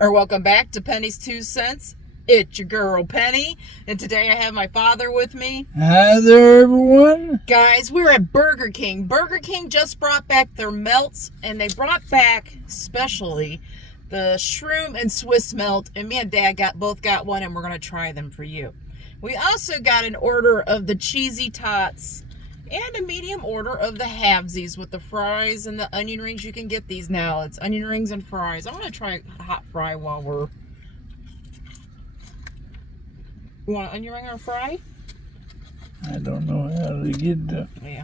Welcome back to Penny's 2 Cents. It's your girl Penny, and today I have my father with me. Hi there, everyone. Guys, we're at Burger King. Burger King just brought back their melts, and they brought back, especially, the Shroom and Swiss melt, and me and Dad both got one, and we're going to try them for you. We also got an order of the cheesy Tots and a medium order of the Have-sies with the fries and the onion rings. You can get these now. It's onion rings and fries. I'm going to try a hot fry while we're... You want an onion ring or a fry? I don't know how to get the... Yeah.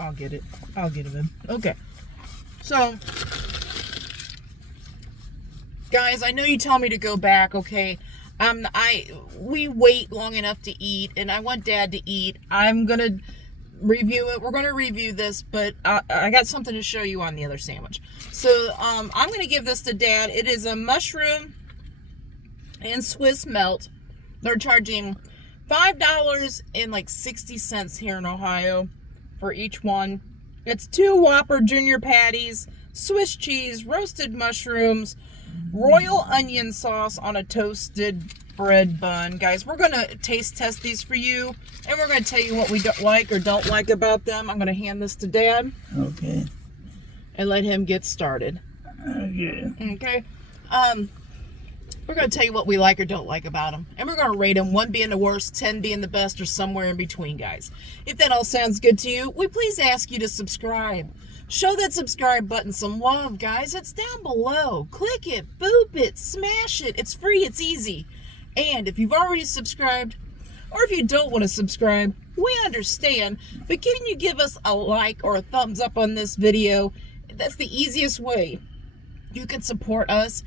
I'll get it. I'll get it in. Okay. So, guys, I know you tell me to go back, okay? We wait long enough to eat, and I want Dad to eat. I'm gonna review it. We're gonna review this, but I got something to show you on the other sandwich. So I'm gonna give this to Dad. It is a mushroom and Swiss melt. They're charging $5.60 here in Ohio for each one. It's 2 Whopper Junior patties, Swiss cheese, roasted mushrooms, royal onion sauce on a toasted bread bun. Guys, we're going to taste test these for you, and we're going to tell you what we don't like or don't like about them. I'm going to hand this to Dad. Okay. And let him get started. Okay. Okay. We're going to tell you what we like or don't like about them. And we're going to rate them, 1 being the worst, 10 being the best, or somewhere in between, guys. If that all sounds good to you, we please ask you to subscribe. Show that subscribe button some love, guys. It's down below. Click it, boop it, smash it. It's free, it's easy. And if you've already subscribed, or if you don't want to subscribe, we understand. But can you give us a like or a thumbs up on this video? That's the easiest way you can support us.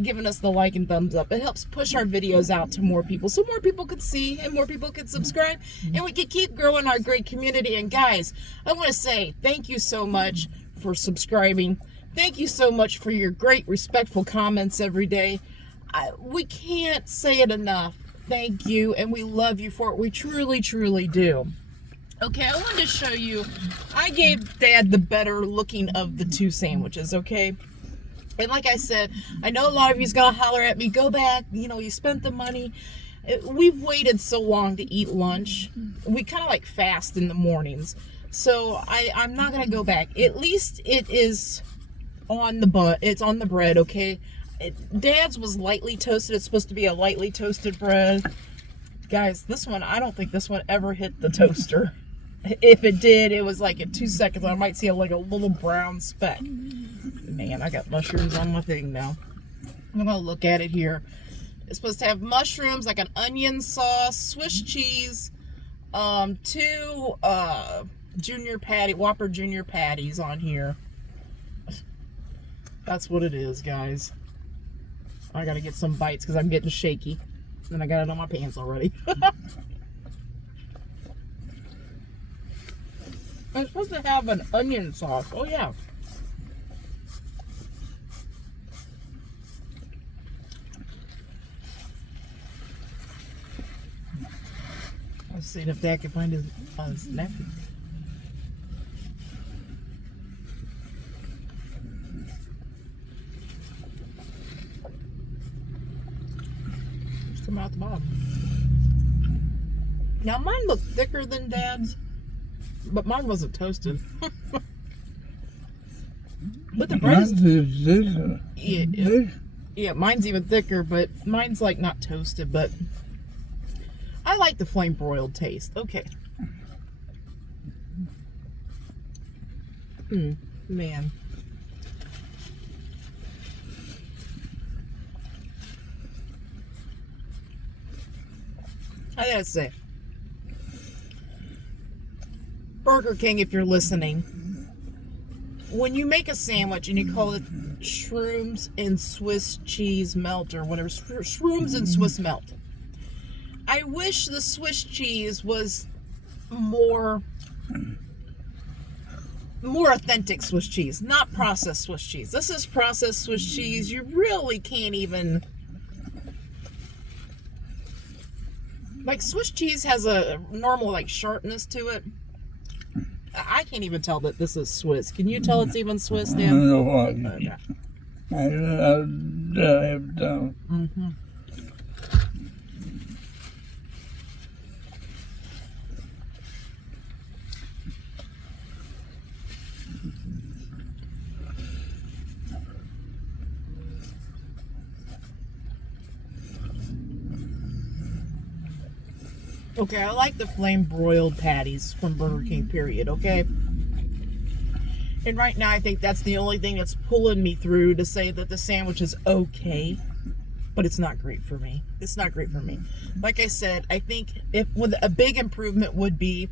Giving us the like and thumbs up. It helps push our videos out to more people, so more people could see and more people could subscribe, and we can keep growing our great community. And guys, I want to say thank you so much for subscribing. Thank you so much for your great, respectful comments every day. We can't say it enough. Thank you, and we love you for it. We truly, truly do. Okay, I wanted to show you. I gave Dad the better looking of the 2 sandwiches, okay? And like I said, I know a lot of you's gonna holler at me, go back, you spent the money. We've waited so long to eat lunch. We kind of like fast in the mornings. So I'm not gonna go back. At least it is on the it's on the bread, okay? Dad's was lightly toasted. It's supposed to be a lightly toasted bread. Guys, this one, I don't think this one ever hit the toaster. If it did, it was like in 2 seconds. I might see like a little brown speck. Man, I got mushrooms on my thing now. I'm gonna look at it here. It's supposed to have mushrooms, like an onion sauce, Swiss cheese, 2 Whopper Junior patties on here. That's what it is, guys. I gotta get some bites because I'm getting shaky. And I got it on my pants already. It's supposed to have an onion sauce. Oh, yeah. Let's see if Dad can find his napkin. Just come out the bottom. Now, mine looked thicker than Dad's. But mine wasn't toasted. But the bread is thicker. Yeah, mine's even thicker, but mine's like not toasted, but I like the flame broiled taste. Okay. Man. I gotta say, Burger King, if you're listening, when you make a sandwich and you call it Shrooms and Swiss cheese melt or whatever, Shrooms and Swiss melt, I wish the Swiss cheese was more authentic Swiss cheese, not processed Swiss cheese. This is processed Swiss cheese. You really can't even... Like, Swiss cheese has a normal, like, sharpness to it. I can't even tell that this is Swiss. Can you tell it's even Swiss, Dan? No, Okay. I have done. Mm-hmm. Okay, I like the flame broiled patties from Burger King, period, okay? And right now, I think that's the only thing that's pulling me through to say that the sandwich is okay, but it's not great for me. It's not great for me. Like I said, I think a big improvement would be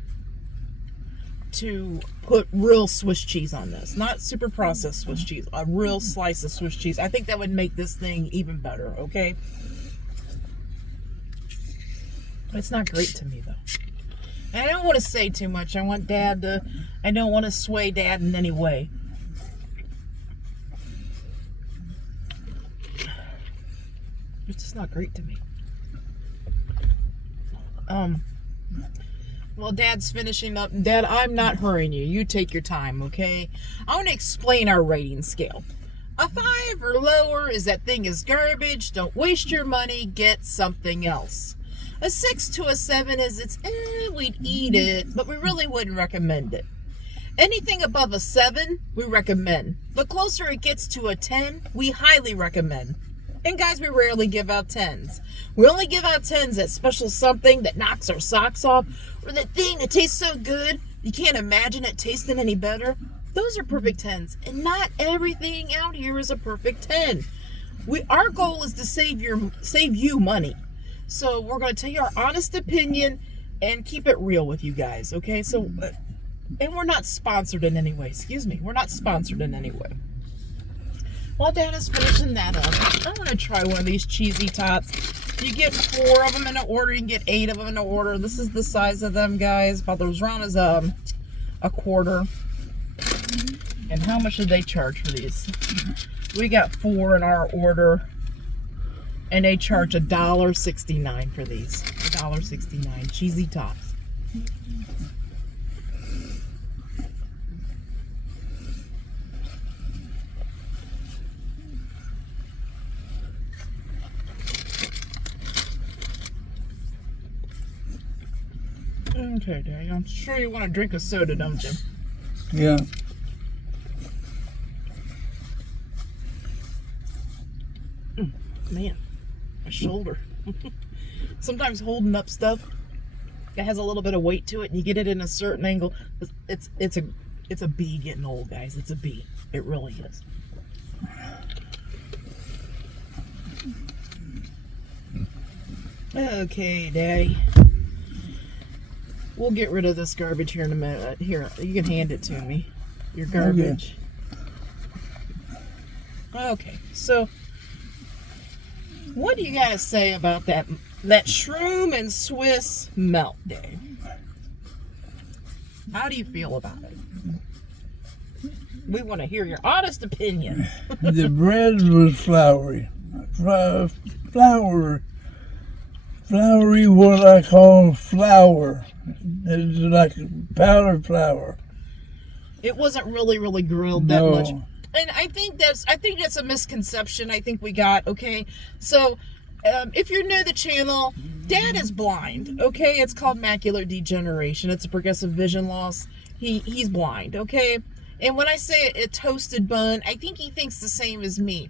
to put real Swiss cheese on this. Not super processed Swiss cheese, a real slice of Swiss cheese. I think that would make this thing even better, okay? It's not great to me, though. And I don't want to say too much. I don't want to sway Dad in any way. It's just not great to me. Well, Dad's finishing up. Dad, I'm not hurrying you. You take your time, okay? I want to explain our rating scale. A 5 or lower is that thing is garbage. Don't waste your money. Get something else. A 6 to a 7 is we'd eat it, but we really wouldn't recommend it. Anything above a 7, we recommend. The closer it gets to a 10, we highly recommend. And guys, we rarely give out 10s. We only give out 10s at special something that knocks our socks off, or that thing that tastes so good, you can't imagine it tasting any better. Those are perfect 10s, and not everything out here is a perfect 10. Our goal is to save you money. So we're going to tell you our honest opinion and keep it real with you guys, okay? So, and we're not sponsored in any way. Excuse me. We're not sponsored in any way. While Dad is finishing that up, I'm going to try one of these cheesy tots. You get 4 of them in an order. You can get 8 of them in an order. This is the size of them, guys. About as round as a quarter. And how much did they charge for these? We got 4 in our order. And they charge $1.69 for these. $1.69. Cheesy tots. Okay, Daddy. I'm sure you want to drink a soda, don't you? Yeah. Man. My shoulder. Sometimes holding up stuff that has a little bit of weight to it, and you get it in a certain angle. It's a bee getting old, guys. It's a bee. It really is. Okay, Daddy. We'll get rid of this garbage here in a minute. Here, you can hand it to me. Your garbage. Okay, so what do you guys say about that Shroom and Swiss melt, Dave? How do you feel about it? We want to hear your honest opinion. The bread was floury. Floury, what I call flour. It's like powdered flour. It wasn't really grilled that much. And I think that's a misconception I think we got, okay? So, if you're new to the channel, Dad is blind, okay? It's called macular degeneration. It's a progressive vision loss. He's blind, okay? And when I say a toasted bun, I think he thinks the same as me.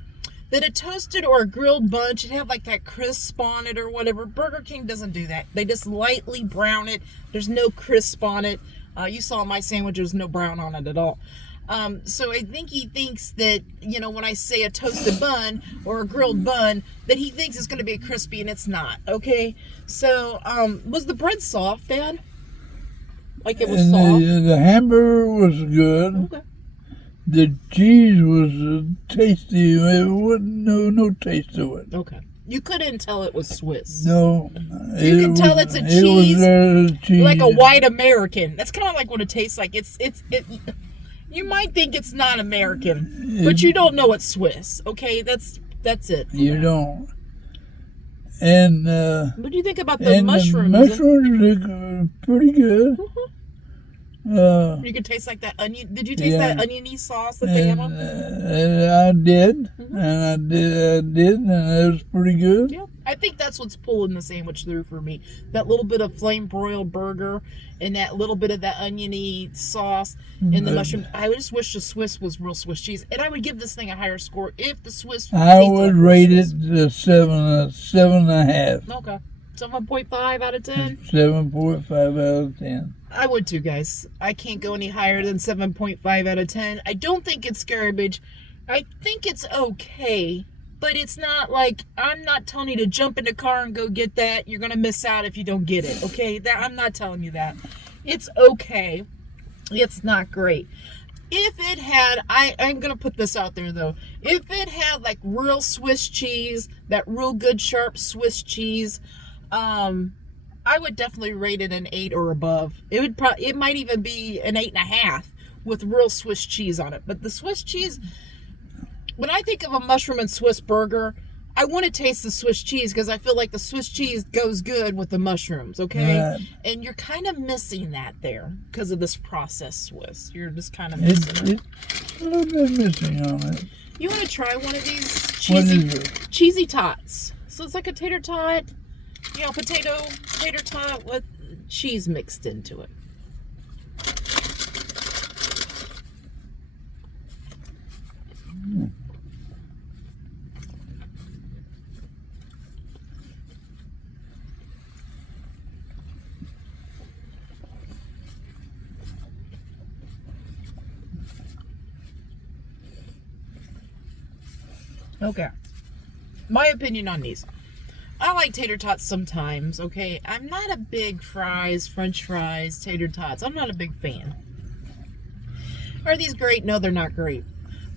That a toasted or a grilled bun should have like that crisp on it or whatever. Burger King doesn't do that. They just lightly brown it. There's no crisp on it. You saw my sandwich, there's no brown on it at all. So I think he thinks that, you know, when I say a toasted bun or a grilled bun, that he thinks it's going to be crispy, and it's not, okay? So, was the bread soft, Dad? Like it was soft? The hamburger was good. Okay. The cheese was tasty. It wasn't no taste to it. Okay. You couldn't tell it was Swiss. No. You can tell it's a cheese, like a white American. That's kind of like what it tastes like. You might think it's not American, but you don't know it's Swiss. Okay, that's it. You don't. And what do you think about the mushrooms? The mushrooms look pretty good. You can taste like that onion. Did you taste that oniony sauce that they have on? I did, and I did, and it was pretty good. Yeah, I think that's what's pulling the sandwich through for me. That little bit of flame broiled burger and that little bit of that oniony sauce and the mushroom. I just wish the Swiss was real Swiss cheese, and I would give this thing a higher score if the Swiss. I would rate it a 7.5. Okay, 7.5 out of 10. 7.5 out of 10. I would too, guys. I can't go any higher than 7.5 out of 10. I don't think it's garbage. I think it's okay, but it's not like, I'm not telling you to jump in the car and go get that. You're going to miss out if you don't get it, okay? I'm not telling you that. It's okay. It's not great. If it had, I'm going to put this out there though. If it had like real Swiss cheese, that real good sharp Swiss cheese, I would definitely rate it an 8 or above. It might even be an 8.5 with real Swiss cheese on it. But the Swiss cheese, when I think of a mushroom and Swiss burger, I want to taste the Swiss cheese because I feel like the Swiss cheese goes good with the mushrooms, okay? Right. And you're kind of missing that there because of this processed Swiss. You're just kind of missing it. It's a little bit missing on it. You want to try one of these cheesy tots? So it's like a tater tot, potato tater tot with cheese mixed into it. Okay. My opinion on these. I like tater tots sometimes, okay? I'm not a big French fries, tater tots. I'm not a big fan. Are these great? No, they're not great.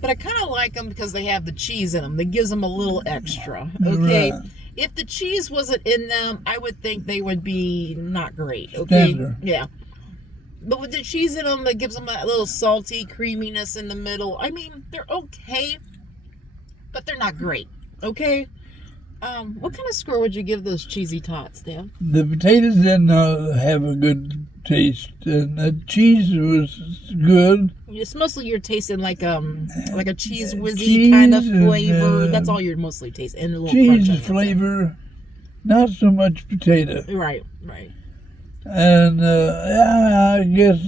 But I kind of like them because they have the cheese in them. That gives them a little extra, okay? Right. If the cheese wasn't in them, I would think they would be not great, okay? Tender. Yeah. But with the cheese in them, that gives them a little salty creaminess in the middle. I mean, they're okay, but they're not great, okay? What kind of score would you give those cheesy tots, Dan? The potatoes didn't have a good taste, and the cheese was good. It's mostly you're tasting like a cheese whizzy kind of flavor. That's all you're mostly tasting, and a little cheese crunch flavor, not so much potato. Right. And I guess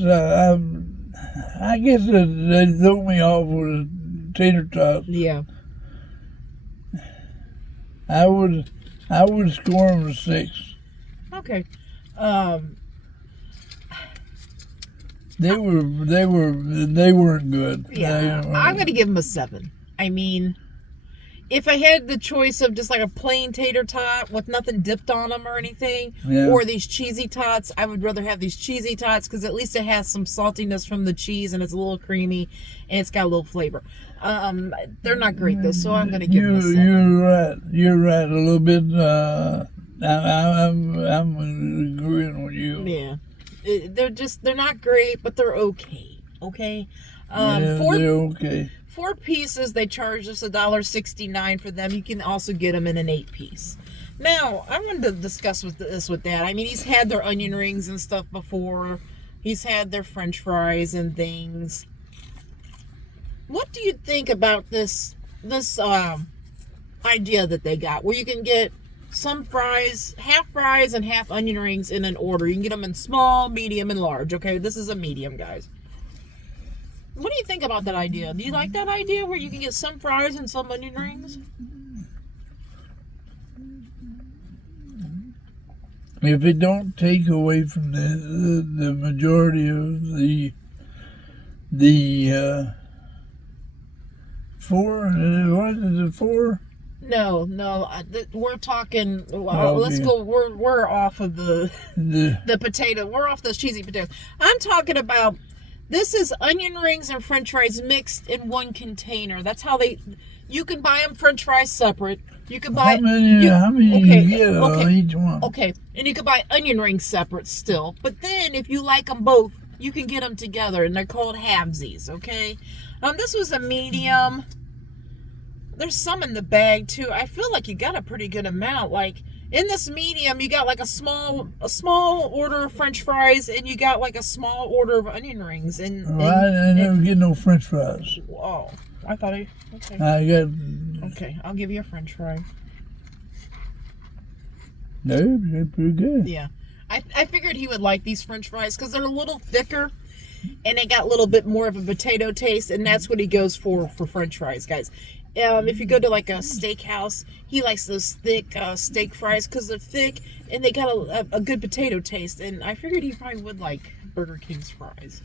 they threw me off with tater tots. Yeah. I would score them a 6. Okay. They weren't good. Yeah. I'm gonna give them a 7. I mean, if I had the choice of just like a plain tater tot with nothing dipped on them or anything, or these cheesy tots, I would rather have these cheesy tots because at least it has some saltiness from the cheese and it's a little creamy and it's got a little flavor. They're not great though, so I'm going to give them a 7. You're right. A little bit. I'm agreeing with you. Yeah, they're not great, but they're okay. Okay. They're okay. 4 pieces, they charge us $1.69 for them. You can also get them in an 8-piece. Now, I wanted to discuss with Dad. I mean, he's had their onion rings and stuff before. He's had their French fries and things. What do you think about this idea that they got, where you can get some fries, half fries and half onion rings in an order? You can get them in small, medium, and large. Okay, this is a medium, guys. What do you think about that idea? Do you like that idea where you can get some fries and some onion rings? If it don't take away from the majority of the 4, what is it, 4? No, we're talking. Let's go. We're off of the potato. We're off those cheesy potatoes. I'm talking about. This is onion rings and French fries mixed in one container. That's how you can buy them French fries separate. You can buy how many you get on each one. Okay, and you can buy onion rings separate still. But then if you like them both, you can get them together, and they're called Have-sies. Okay, this was a medium. There's some in the bag too. I feel like you got a pretty good amount. Like In this medium, you got like a small order of French fries, and you got like a small order of onion rings. And I never get no French fries. Oh, I thought okay. I got. Okay, I'll give you a French fry. They're pretty good. Yeah, I figured he would like these French fries because they're a little thicker, and they got a little bit more of a potato taste, and that's what he goes for French fries, guys. If you go to like a steakhouse, he likes those thick steak fries because they're thick and they got a good potato taste. And I figured he probably would like Burger King's fries.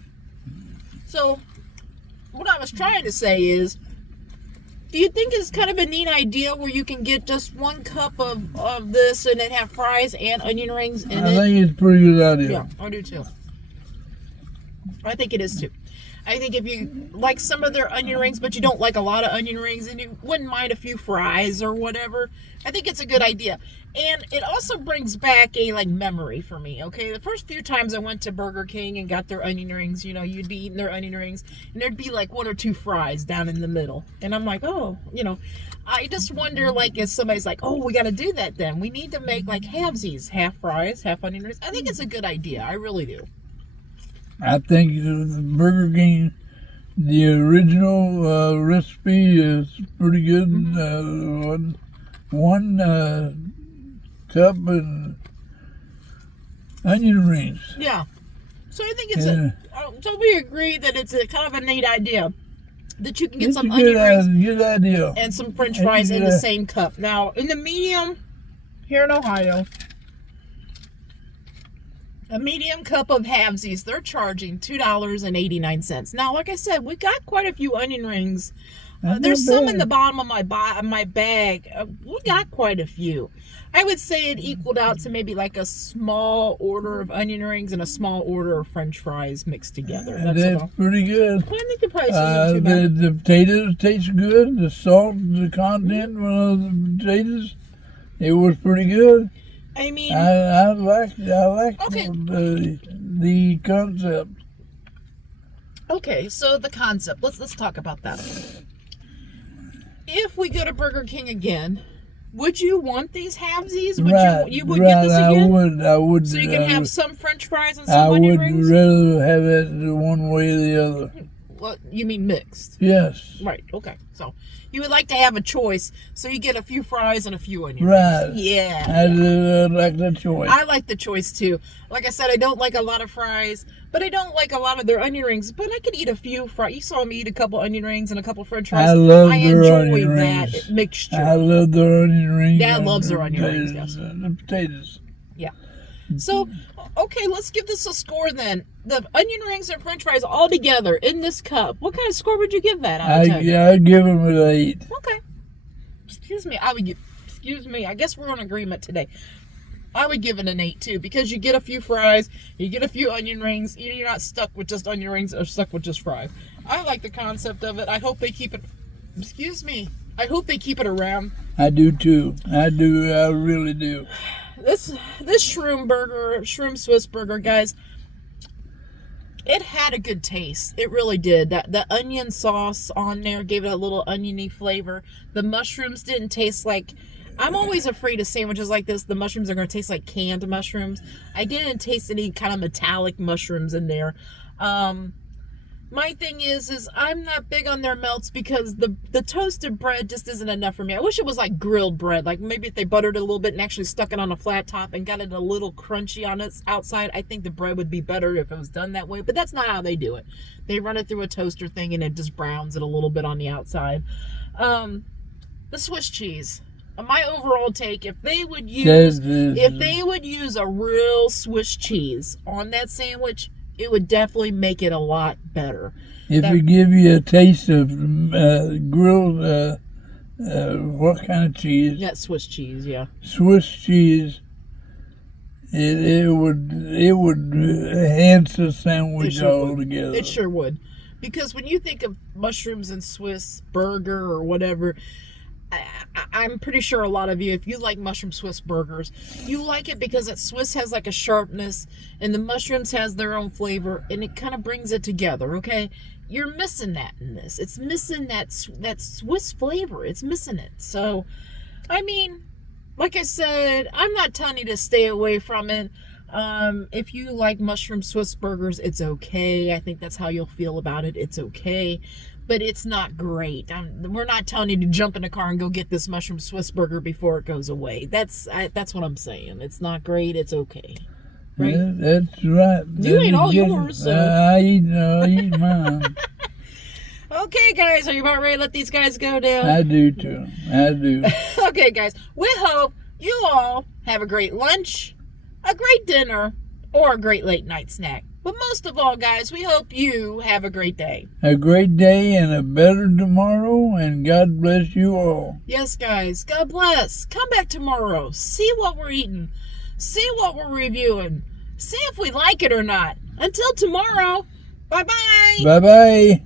So, what I was trying to say is, do you think it's kind of a neat idea where you can get just 1 cup of this and it have fries and onion rings in it? I think it's a pretty good idea. Yeah, I do too. I think it is too. I think if you like some of their onion rings, but you don't like a lot of onion rings, and you wouldn't mind a few fries or whatever, I think it's a good idea. And it also brings back a memory for me. Okay, the first few times I went to Burger King and got their onion rings, you'd be eating their onion rings, and there'd be like 1 or 2 fries down in the middle, and I'm like, oh, I just wonder if somebody's like, oh, we got to do that then. We need to make like halvesies, half fries, half onion rings. I think it's a good idea. I really do. I think the Burger King, the original recipe is pretty good. One cup and onion rings. Yeah. So I think it's so we agree that it's a kind of a neat idea that you can get some onion rings good idea. and some French fries in the same cup. Now, in the medium, here in Ohio, a medium cup of halvesies, they're charging $2.89. Now, like I said, we got quite a few onion rings. There's some in the bottom of my bag. We got quite a few. I would say it equaled out to maybe like a small order of onion rings and a small order of French fries mixed together. That's pretty good. I think the price isn't too bad. The potatoes taste good. The salt, the content of the potatoes, it was pretty good. I mean, I like okay. the concept. Okay, so the concept. Let's talk about that. If we go to Burger King again, would you want these halvesies? Would you get this again? I would. So you can have some French fries and some onion rings? I would rather have it one way or the other. Well, you mean mixed? Yes. Right. Okay. So you would like to have a choice, so you get a few fries and a few onion rings. Right. Yeah. I like the choice. I like the choice too. Like I said, I don't like a lot of fries, but I don't like a lot of their onion rings. But I could eat a few fries. You saw me eat a couple onion rings and a couple French fries. I enjoy that rings. Mixture. I love their onion rings. Dad loves their onion rings. Yes. The potatoes. Yeah. So, okay, let's give this a score then. The onion rings and French fries all together in this cup. What kind of score would you give that? I'd give them an 8. Okay. Excuse me. I guess we're on agreement today. I would give it an 8 too, because you get a few fries, you get a few onion rings. You're not stuck with just onion rings or stuck with just fries. I like the concept of it. I hope they keep it. Excuse me. I hope they keep it around. I do too. I do. I really do. This Shroom Swiss burger, guys, it had a good taste. It really did. The onion sauce on there gave it a little oniony flavor. The mushrooms didn't taste like... I'm always afraid of sandwiches like this. The mushrooms are going to taste like canned mushrooms. I didn't taste any kind of metallic mushrooms in there. My thing is I'm not big on their melts because the toasted bread just isn't enough for me. I wish it was like grilled bread. Like maybe if they buttered it a little bit and actually stuck it on a flat top and got it a little crunchy on its outside, I think the bread would be better if it was done that way. But that's not how they do it. They run it through a toaster thing and it just browns it a little bit on the outside. The Swiss cheese. My overall take, if they would use a real Swiss cheese on that sandwich, it would definitely make it a lot better. If it give you a taste of grilled, what kind of cheese? That Swiss cheese, yeah. Swiss cheese. It would enhance the sandwich altogether. It sure would, because when you think of mushrooms and Swiss burger or whatever, I'm pretty sure a lot of you, if you like mushroom Swiss burgers, you like it because Swiss has like a sharpness and the mushrooms has their own flavor and it kind of brings it together, okay? You're missing that in this. It's missing that Swiss flavor. It's missing it. So, I mean, like I said, I'm not telling you to stay away from it. If you like mushroom Swiss burgers, it's okay. I think that's how you'll feel about it. It's okay, but it's not great. We're not telling you to jump in a car and go get this mushroom Swiss burger before it goes away. That's what I'm saying. It's not great. It's okay. Right? Yeah, that's right. You ate all yours, so. I eat mine. Okay, guys, are you about ready to let these guys go down? I do too. I do. Okay, guys, we hope you all have a great lunch, a great dinner, or a great late night snack. But most of all, guys, we hope you have a great day. A great day and a better tomorrow, and God bless you all. Yes, guys, God bless. Come back tomorrow. See what we're eating. See what we're reviewing. See if we like it or not. Until tomorrow, bye-bye. Bye-bye.